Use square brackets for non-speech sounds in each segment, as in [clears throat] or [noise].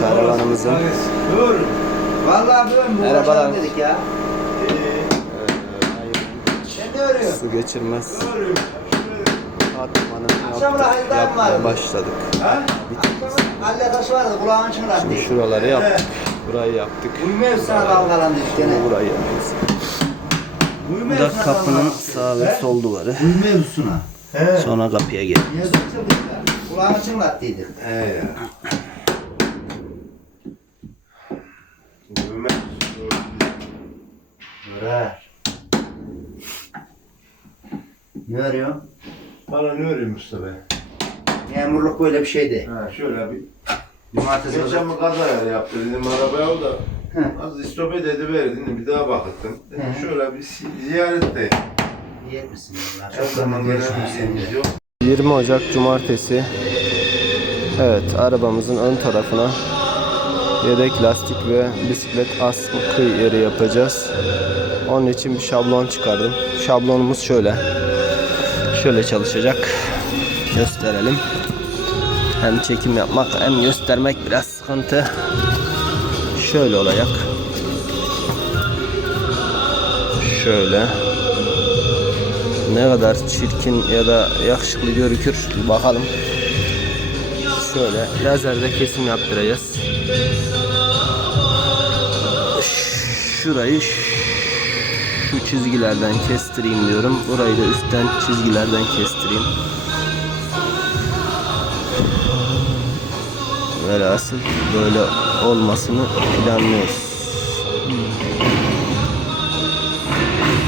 karavanımızın. Dur. Vallahi böyle? Merhabalar. Dedik ya. Örüyorsun? Su geçirmez atmanın yapmaya başladık. Ha? Halle taşı vardı kulağın çınladı. Şimdi şuraları yaptık. Burayı yaptık. Uymuyor sana dalgalan dedik gene. Şimdi burayı yapıyoruz. Bu da kapının sağ ve sol duvarı. Uymuyor. He. Sonra kapıya gel. Yazık çıldık ya. Kulağını çınlattıydık. He ya. Düğme. Örer. Ne arıyor? Bana ne öreyim Mustafa? Memurluk böyle bir şeydi. Ha şöyle bir. Cumartesi Geçen pazar. bir kaza yer yaptı dedim arabaya o da. Hı. Az istop dedi verdi bir daha bakıttım. Dedim Hı. şöyle bir si- ziyaret de. İyi etmişsin. ya. Çok zaman zaman görüşmüşsün. görüşmüşsünüz yok. 20 Ocak Cumartesi. Evet, arabamızın ön tarafına yedek lastik ve bisiklet askı yeri yapacağız. Onun için bir şablon çıkardım. Şablonumuz şöyle. Şöyle çalışacak. Gösterelim. Hem çekim yapmak hem göstermek biraz sıkıntı. Şöyle olacak. Şöyle ne kadar çirkin ya da yakışıklı görükür bakalım. Şöyle lazerde kesim yaptıracağız. Şurayı şu çizgilerden kestireyim diyorum. Burayı da üstten çizgilerden kestireyim. Velhasıl böyle olmasını planlıyoruz.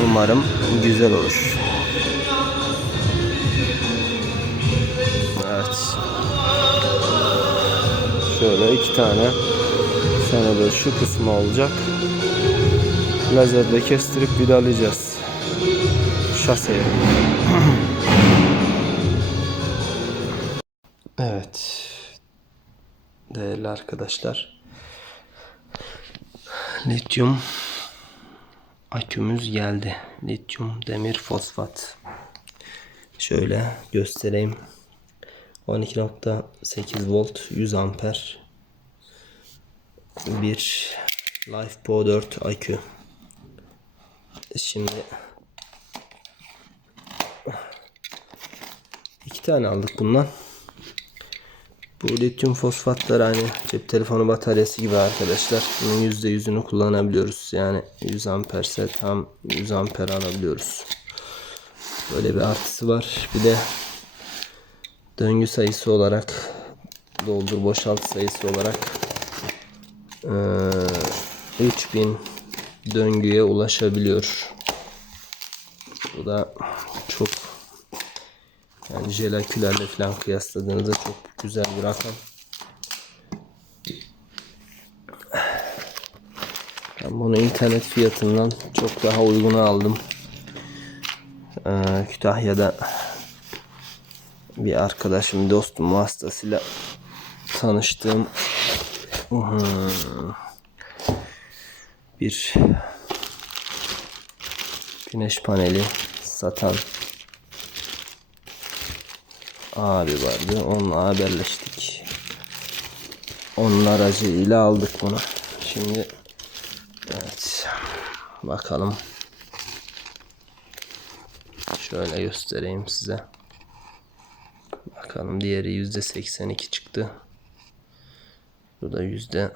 Umarım güzel olur. Evet. Şöyle iki tane senede şu kısmı olacak. Lazerle kestirip vidalayacağız. Şaseye. [clears throat] Evet. Değerli arkadaşlar. Lityum akümüz geldi. Lityum demir fosfat. Şöyle göstereyim. 12.8 volt 100 amper bir LifePo 4 akü. Şimdi iki tane aldık bundan. Bu lityum fosfatlar aynı cep telefonu bataryası gibi arkadaşlar. Bunun %100'ünü kullanabiliyoruz. Yani 100 amperse tam 100 amper alabiliyoruz. Böyle bir artısı var. Bir de döngü sayısı olarak doldur boşalt sayısı olarak eee, 3000 döngüye ulaşabiliyor. Bu da çok yani jelakülerle falan kıyasladığınızda çok güzel bir rakam. Ben bunu internet fiyatından çok daha uyguna aldım. Ee, Kütahya'da bir arkadaşım, dostum vasıtasıyla tanıştığım hmm, bir güneş paneli satan abi vardı. Onunla haberleştik. Onun aracıyla aldık bunu. Şimdi evet bakalım. Şöyle göstereyim size. Bakalım diğeri yüzde 82 çıktı. Bu da yüzde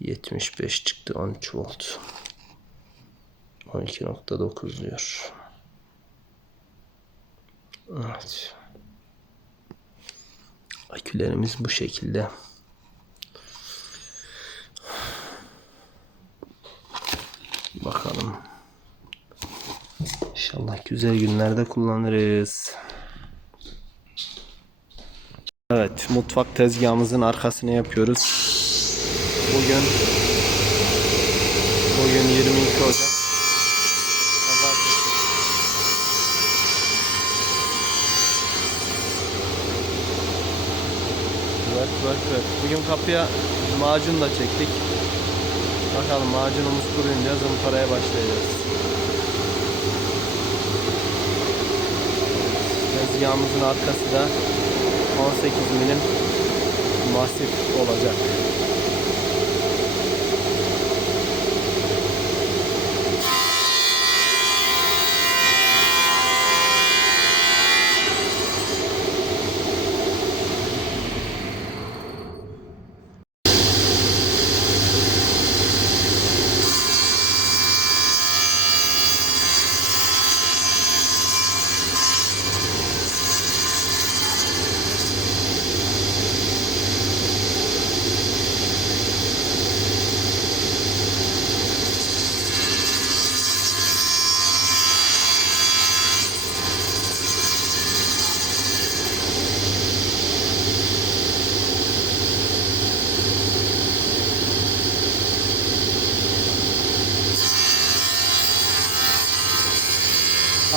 75 çıktı 13 volt. 12.9 diyor. Evet. Akülerimiz bu şekilde. Bakalım. İnşallah güzel günlerde kullanırız. Evet, mutfak tezgahımızın arkasını yapıyoruz. Bugün bugün 22 Ocak. Evet, evet, evet. Bugün kapıya macun da çektik. Bakalım macunumuz kuruyunca zımparaya başlayacağız. Tezgahımızın arkası da 18 milim masif olacak.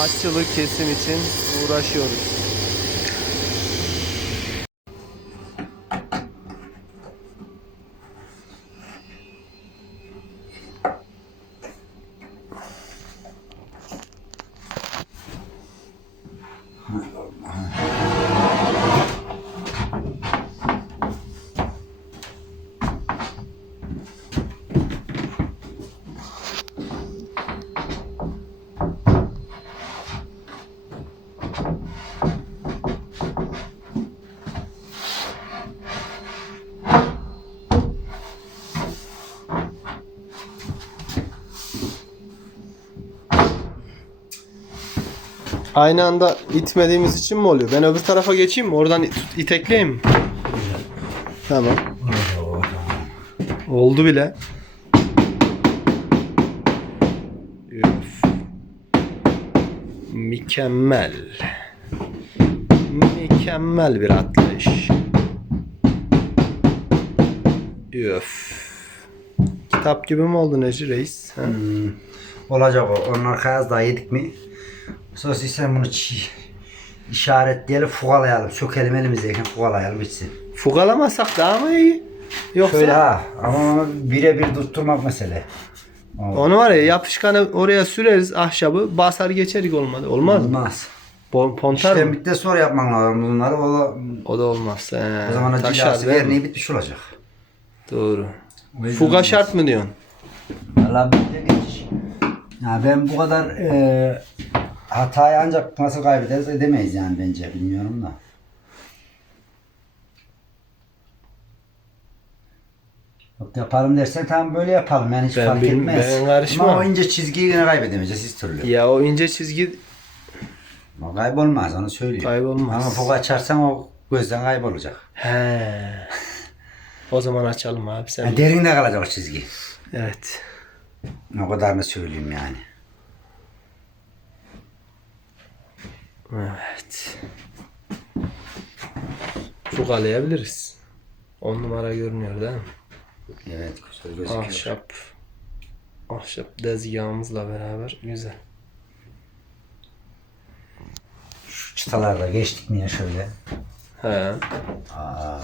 Aşçılık kesim için uğraşıyoruz. Aynı anda itmediğimiz için mi oluyor? Ben öbür tarafa geçeyim mi? Oradan it- itekleyeyim mi? Tamam. Oldu bile. Üf. Mükemmel. Mükemmel bir atlayış. Üf. Kitap gibi mi oldu Necri Reis? Ha? Olacak o. Onun arkaya az daha yedik mi? Sonra sen bunu çi- işaretleyelim, fugalayalım. Sökelim elimizdeyken fugalayalım bitsin. Fugalamasak daha mı iyi? Yoksa Şöyle ha. Ama onu birebir tutturmak mesele. onu var ya yapışkanı oraya süreriz ahşabı basar geçerik olmadı. Olmaz mı? Olmaz. Pon- Pontar İşte mı? bitti sonra yapman lazım bunları. O, da- O da olmaz. He. o zaman o Taşar cilası değil mi? verneği bitmiş olacak. Doğru. Fuga olmaz. şart mı diyorsun? Valla bence geçiş. Ya ben bu kadar e, hatayı ancak nasıl kaybederiz edemeyiz yani bence bilmiyorum da. Yok yapalım dersen tamam böyle yapalım yani hiç Ben fark bil- etmez. ben karışmam. Ama o ince çizgiyi yine kaybedemeyeceğiz hiç türlü. Ya o ince çizgi Ama kaybolmaz onu söyleyeyim. Kaybolmaz. Ama fuga açarsan o gözden kaybolacak. he. O zaman açalım abi sen. Yani derinde kalacak o çizgi. Evet. O kadarını söyleyeyim yani. Evet. Fugalayabiliriz. 10 numara görünüyor değil mi? Evet güzel gözüküyor. Ahşap. Ahşap dezgahımızla beraber güzel. Şu çıtalarda geçtik mi ya şöyle. He. Aa,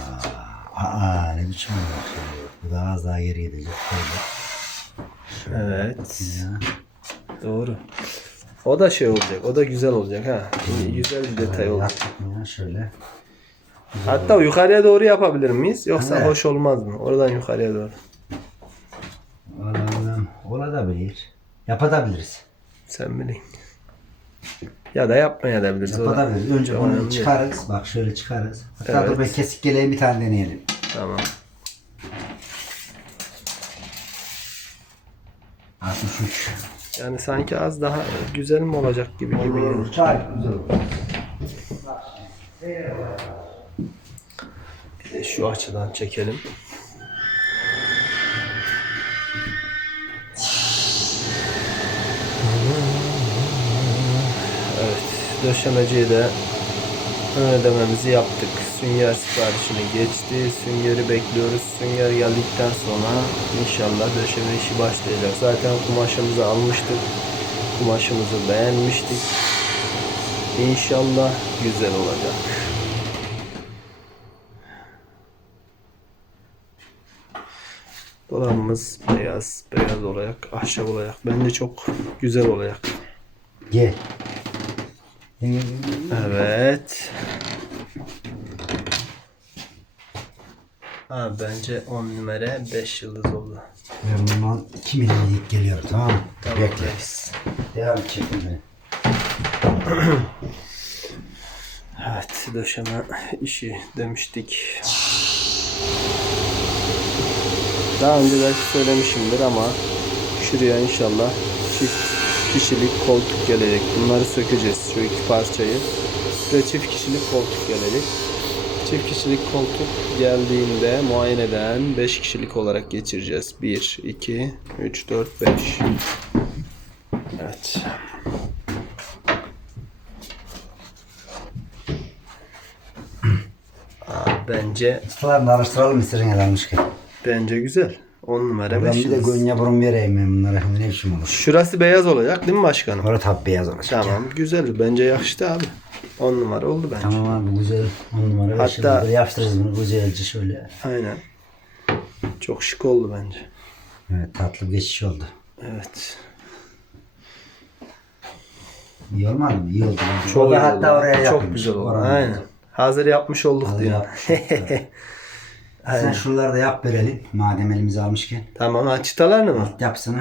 aa ne biçim olacak şimdi. Bu da az daha geri gidecek böyle. Evet. Ya. Doğru. O da şey olacak. O da güzel olacak ha. Güzel bir detay olacak. Yaptık mı ya şöyle. Hatta yukarıya doğru yapabilir miyiz? Yoksa Evet. hoş olmaz mı? Oradan yukarıya doğru. Olalım. Olabilir. Yapabiliriz. Sen bilin. Ya da yapmaya da biliriz. Yapabiliriz. Önce önemli değil. çıkarız. Bak şöyle çıkarız. Hatta Evet. dur ben kesik geleyim bir tane deneyelim. Tamam. 63. Yani sanki az daha güzel mi olacak gibi gibi. Olur. Çay güzel. Bir de şu açıdan çekelim. Evet, döşemeciyi de ön ödememizi yaptık. Sünger siparişini geçti. Süngeri bekliyoruz. Sünger geldikten sonra inşallah döşeme işi başlayacak. Zaten kumaşımızı almıştık. Kumaşımızı beğenmiştik. İnşallah güzel olacak. Dolabımız beyaz, beyaz olarak, ahşap olarak. Bence çok güzel. Gel, gel, gel. Evet. Abi bence 10 numara 5 yıldız oldu. Ben bundan 2 milimlik geliyorum tamam mı? Tamam Bekle. reis. Devam çekin beni. [clears throat] Evet döşeme işi demiştik. Daha önce belki söylemişimdir ama şuraya inşallah çift kişilik koltuk gelecek. Bunları sökeceğiz şu iki parçayı. Ve çift kişilik koltuk gelecek. Çift kişilik koltuk geldiğinde muayeneden 5 kişilik olarak geçireceğiz. 1, 2, 3, 4, 5. Evet. Aa, bence Ustalarını isterin el almışken. bence güzel. 10 numara Ben 5 bir de gönya burun vereyim ben bunlara. Ne biçim olur. Şurası beyaz olacak değil mi başkanım? Orada tabi beyaz olacak. Tamam güzel. Bence yakıştı abi. 10 numara oldu bence. Tamam abi güzel. On numara. Hatta-. Böyle yaptırırız bunu güzelce şöyle. Aynen. Çok şık oldu bence. Evet tatlı bir geçiş oldu. Evet. İyi olmadı mı? İyi oldu. bence. Çok iyi hatta oldu. oraya Çok güzel oldu. Oranın. Aynen. Hazır yapmış olduk Hazır diyor. yapmış olduk, [laughs] Sen şuraları da yap verelim. Madem elimize almışken. tamam ha çıtalarını mı? Yapsana.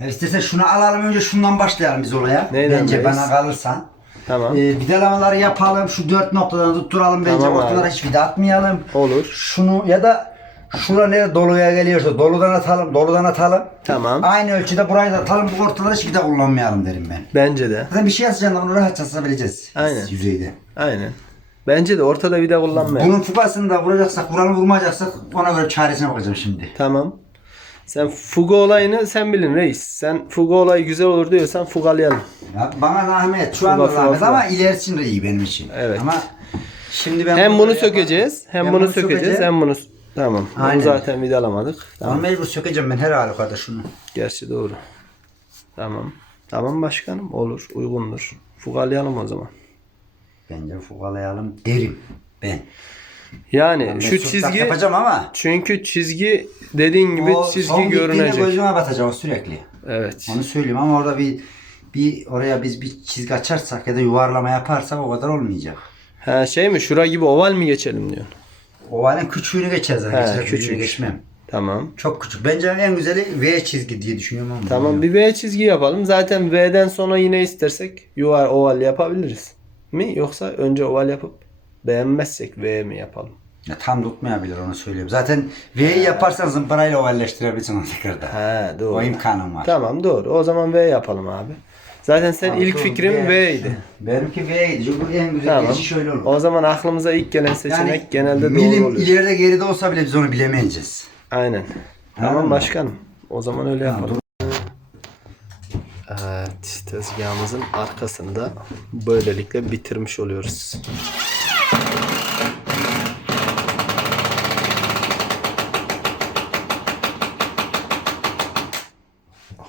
Ya istersen şunu alalım önce şundan başlayalım biz olaya. Neyden Bence bana kalırsan. Tamam. Ee, vidalamaları yapalım. Şu dört noktadan tutturalım bence. Tamam abi. Ortalara hiç vida atmayalım. Olur. Şunu ya da şura nereye doluya geliyorsa doludan atalım. Doludan atalım. Tamam. Aynı ölçüde burayı da atalım. Bu ortaları hiç vida kullanmayalım derim ben. Bence de. Zaten bir şey yazacağında onu rahatça asabileceğiz. Aynen. Yüzeyde. Aynen. Bence de ortada vida kullanmayalım. Bunun fukasını da vuracaksak, buranı vurmayacaksak ona göre çaresine bakacağım şimdi. Tamam. Sen fuga olayını sen bilin reis. Sen fuga olayı güzel olur diyorsan fugalayalım. Ya bana rahmet, şu anda Fuga, rahmet fuga. ama ilerisi için de iyi benim için. Evet. Ama şimdi ben Hem bunu buraya- sökeceğiz, hem Ben bunu bunu sökeceğiz, sökeceğim. hem bunu tamam. Bunu Aynen. zaten vidalamadık. Ama Tamam. mecbur sökeceğim ben her halükarda şunu. Gerçi doğru. Tamam. Tamam başkanım olur, uygundur. Fugalayalım o zaman. Bence fukalayalım derim ben. Yani Ben şu çizgi yapacağım ama çünkü çizgi dediğin gibi o çizgi görünecek. gözüme batacak o sürekli. Evet. Onu söyleyeyim ama orada bir bir oraya biz bir çizgi açarsak ya da yuvarlama yaparsak o kadar olmayacak. Ha şey mi şura gibi oval mi geçelim diyorsun? Ovalin küçüğünü geçeriz. He, küçük. geçmem. Tamam. Çok küçük. Bence en güzeli V çizgi diye düşünüyorum ama. Tamam bir V çizgi yapalım. Zaten V'den sonra yine istersek yuvar oval yapabiliriz. Mi? Yoksa önce oval yapıp beğenmezsek V mi yapalım? Ya tam tutmayabilir onu söyleyeyim. Zaten V'yi yaparsan zımparayla ovalleştirebilirsin onu tekrardan. He doğru. O imkanım var. Tamam doğru. O zaman V yapalım abi. Zaten sen Tamam, ilk doğru. fikrin V. V'ydi. [laughs] Benimki V'ydi. Çünkü en güzel Tamam. geçiş şöyle olur. O zaman aklımıza ilk gelen seçenek genelde milim doğru oluyor. ileride geride olsa bile biz onu bilemeyeceğiz. Aynen. Tamam Tamam. başkanım. O zaman öyle yapalım. Evet, tezgahımızın arkasında böylelikle bitirmiş oluyoruz.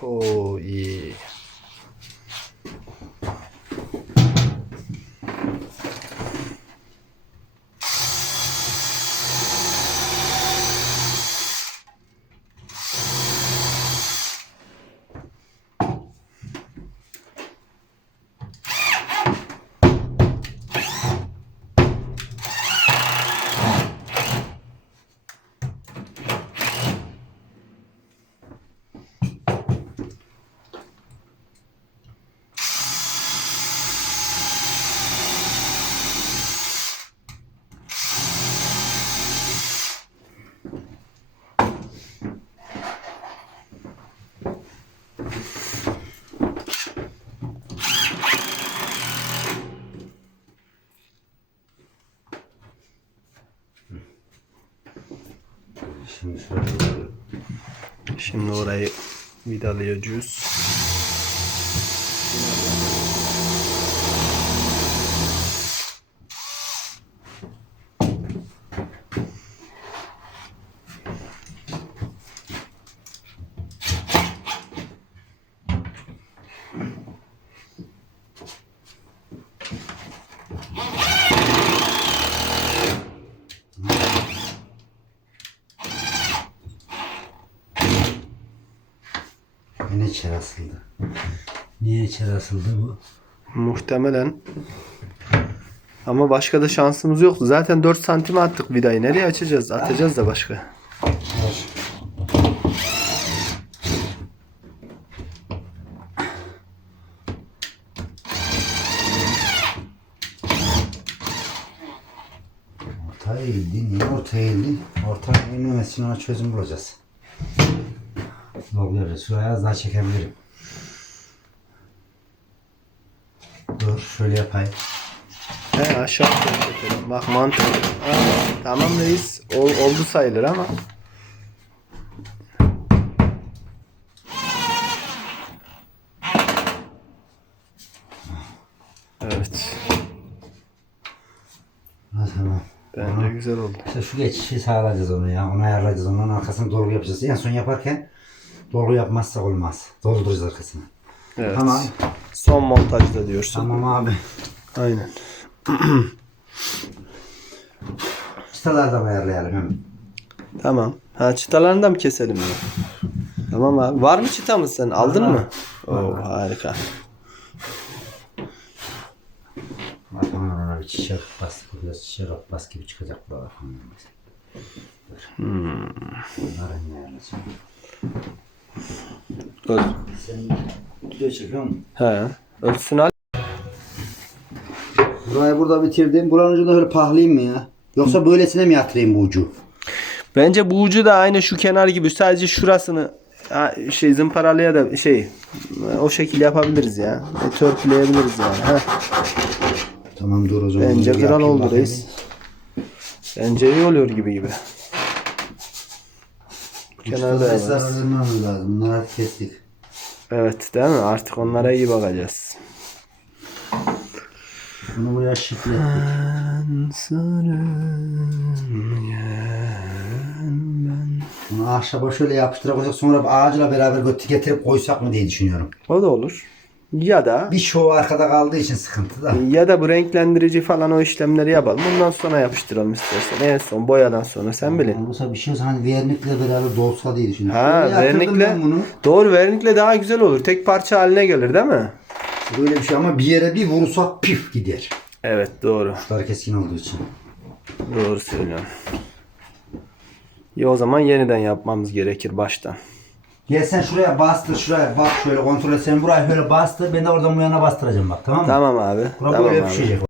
Oo iyi. Şimdi orayı vidalayacağız. Yine içeri asıldı. Niye içeri asıldı bu? Muhtemelen Ama başka da şansımız yoktu. Zaten 4 santime attık vidayı. Nereye açacağız? Atacağız da başka. Orta eğildi. Niye orta eğildi? Orta eğilmemesi için ona çözüm bulacağız. Dolguyoruz. Şuraya az daha çekebilirim. Dur şöyle yapayım. He aşağı çekelim. Bak mantık. Ha, tamam reis. Ol- oldu sayılır ama. Evet. Ha, tamam. Bence güzel oldu. İşte şu geçişi sağlayacağız onu ya. Onu ayarlayacağız. Ondan arkasını dolgu yapacağız. En son yaparken dolgu yapmazsak olmaz. Dolduracağız arkasını. Evet. Tamam. Son montajda diyorsun. Tamam abi. Aynen. [clears throat] Çıtalar da ayarlayalım hemen. Tamam. Ha çıtalarını da mı keselim ya? Tamam abi. Var mı çıtamız sen? Aldın mı? var. Oo harika. Bakın ona bir çiçek bas, biraz çiçek bas gibi çıkacak bu. Hmm. Bunları ayarlayacağım. Öl. Sen video çekiyor musun? He. Ölçüsünü al. Burayı burada bitirdim. Buranın ucunu öyle pahlayayım mı ya? Yoksa böylesine mi yatırayım bu ucu? Bence bu ucu da aynı şu kenar gibi sadece şurasını ha, şey zımparalaya da şey o şekil yapabiliriz ya. E, törpüleyebiliriz yani. Heh. Tamam dur o zaman. Bence kral oldu reis. Bence iyi oluyor gibi gibi. Kenarda yaparız. lazım. Bunları kestik. Evet değil mi? Artık onlara iyi bakacağız. Bunu buraya şifre Bunu ahşaba şöyle yapıştıracak sonra bir ağacla beraber götü getirip koysak mı diye düşünüyorum. O da olur. Ya da Bir şov arkada kaldığı için sıkıntı da. ya da bu renklendirici falan o işlemleri yapalım. Bundan sonra yapıştıralım istersen. En son boyadan sonra sen bilin. Olursa bir şey olsa hani vernikle beraber dolsa diye düşünüyorum. Ha Böyle vernikle bunu. doğru vernikle daha güzel olur. Tek parça haline gelir değil mi? Böyle bir şey ama bir yere bir vurursak pif gider. Evet doğru. Uçlar keskin olduğu için. Doğru söylüyorsun. Ya o zaman yeniden yapmamız gerekir baştan. Gel sen şuraya bastır şuraya bak şöyle kontrol et. Sen burayı böyle bastır ben de oradan bu yana bastıracağım bak tamam mı? Tamam abi. Bura tamam böyle abi. yapışacak.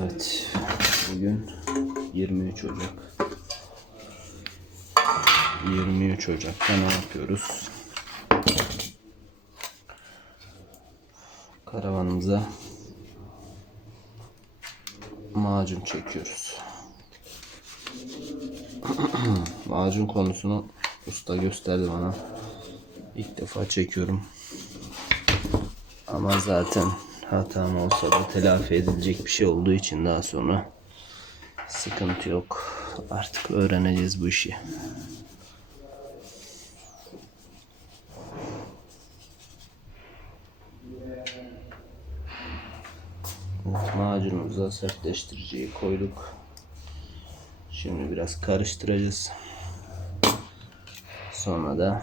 Evet. Bugün 23 Ocak. 23 Ocak'ta ne yapıyoruz? Karavanımıza macun çekiyoruz. [clears throat] macun konusunu usta gösterdi bana. İlk defa çekiyorum. Ama zaten hatam olsa da telafi edilecek bir şey olduğu için daha sonra sıkıntı yok. Artık öğreneceğiz bu işi. Macunumuza sertleştiriciyi koyduk. Şimdi biraz karıştıracağız. Sonra da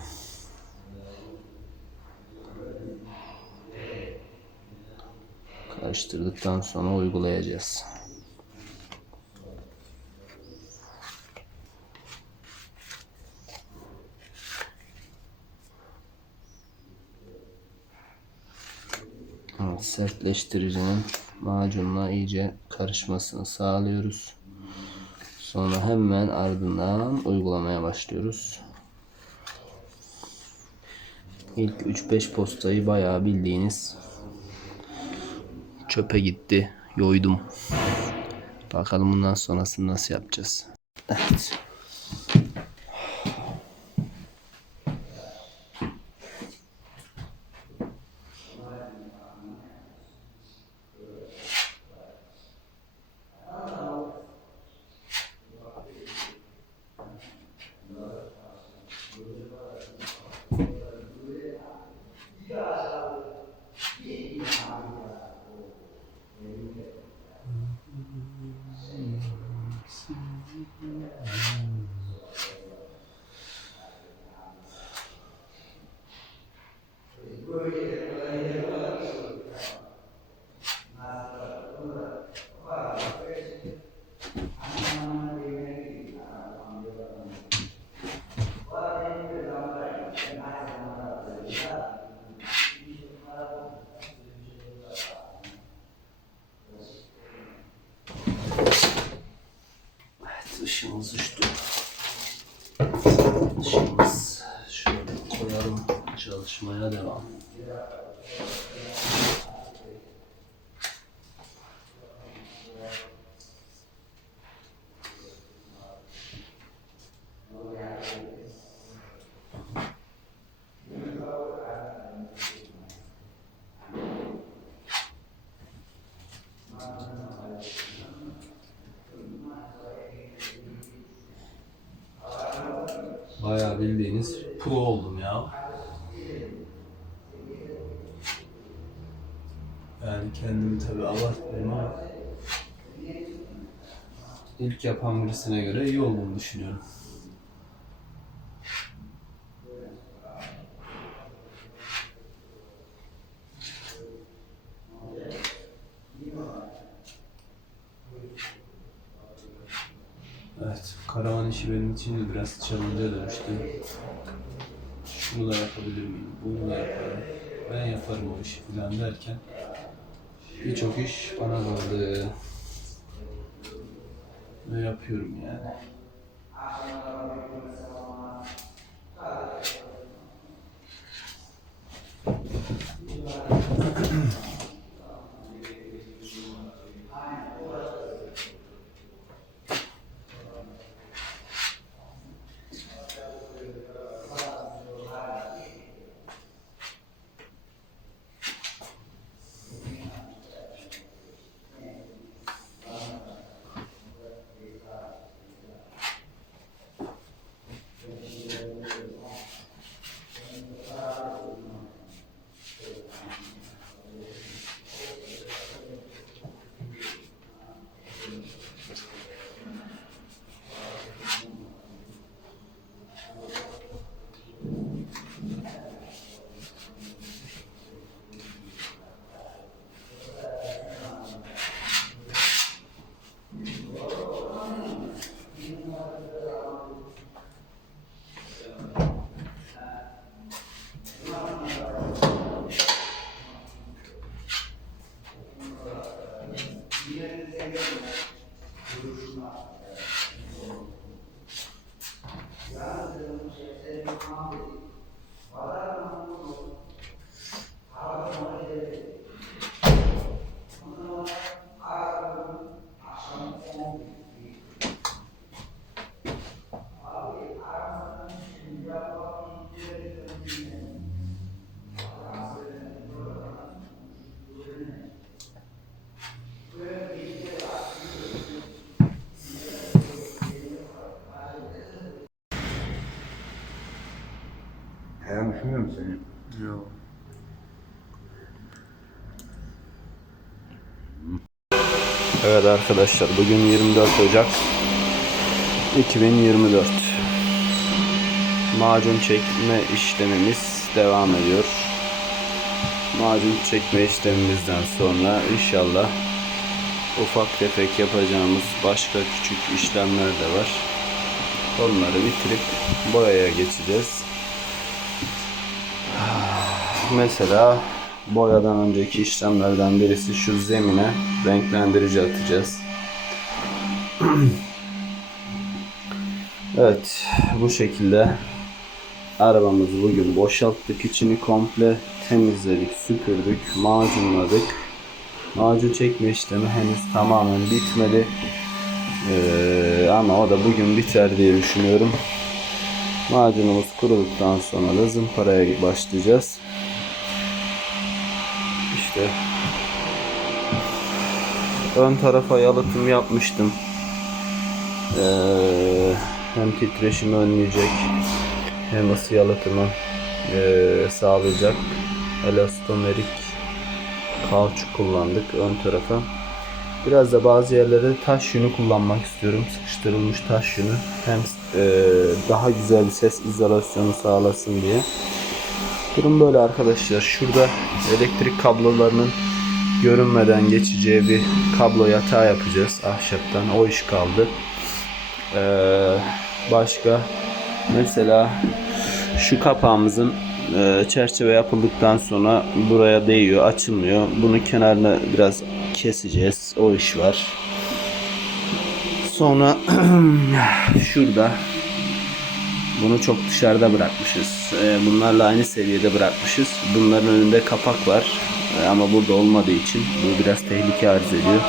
karıştırdıktan sonra uygulayacağız. Evet, sertleştiricinin macunla iyice karışmasını sağlıyoruz. Sonra hemen ardından uygulamaya başlıyoruz. İlk 3-5 postayı bayağı bildiğiniz çöpe gitti. Yoydum. Bakalım bundan sonrasını nasıl yapacağız. Evet. Yani kendimi tabi abartmıyorum ama ilk yapan birisine göre iyi olduğunu düşünüyorum. Evet, karavan işi benim için de biraz challenge'a dönüştü. Şunu da yapabilir miyim, bunu da yaparım, ben yaparım o işi falan derken birçok iş bana kaldı. Ve yapıyorum yani. Душа. Senin? Yok. Evet arkadaşlar bugün 24 Ocak 2024 Macun çekme işlemimiz devam ediyor. Macun çekme işlemimizden sonra inşallah ufak tefek yapacağımız başka küçük işlemler de var. Onları bitirip boyaya geçeceğiz. Mesela boyadan önceki işlemlerden birisi şu zemine renklendirici atacağız. [clears throat] evet bu şekilde arabamızı bugün boşalttık içini komple temizledik süpürdük macunladık. Macun çekme işlemi henüz tamamen bitmedi. Ee, ama o da bugün biter diye düşünüyorum. Macunumuz kuruduktan sonra da zımparaya başlayacağız işte ön tarafa yalıtım yapmıştım. Ee, hem titreşimi önleyecek hem ısı yalıtımı ee, sağlayacak elastomerik kauçuk kullandık ön tarafa. Biraz da bazı yerlere taş yünü kullanmak istiyorum. Sıkıştırılmış taş yünü. Hem ee, daha güzel ses izolasyonu sağlasın diye. Durum böyle arkadaşlar. Şurada elektrik kablolarının görünmeden geçeceği bir kablo yatağı yapacağız ahşaptan. O iş kaldı. Ee, başka mesela şu kapağımızın e, çerçeve yapıldıktan sonra buraya değiyor, açılmıyor. Bunu kenarına biraz keseceğiz. O iş var. Sonra [clears throat] şurada bunu çok dışarıda bırakmışız. Ee, Bunlarla aynı seviyede bırakmışız. Bunların önünde kapak var. Ee, Ama burada olmadığı için bu biraz tehlike arz ediyor.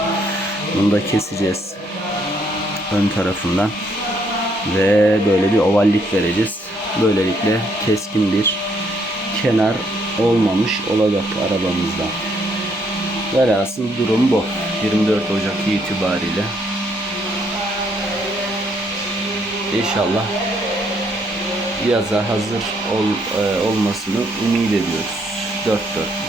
Bunu da keseceğiz. Ön tarafından. Ve böyle bir ovallik vereceğiz. Böylelikle keskin bir kenar olmamış olacak arabamızda. Velhasıl durum bu. 24 Ocak itibariyle. İnşallah yaza hazır ol, e, olmasını ümit ediyoruz. Dört dört.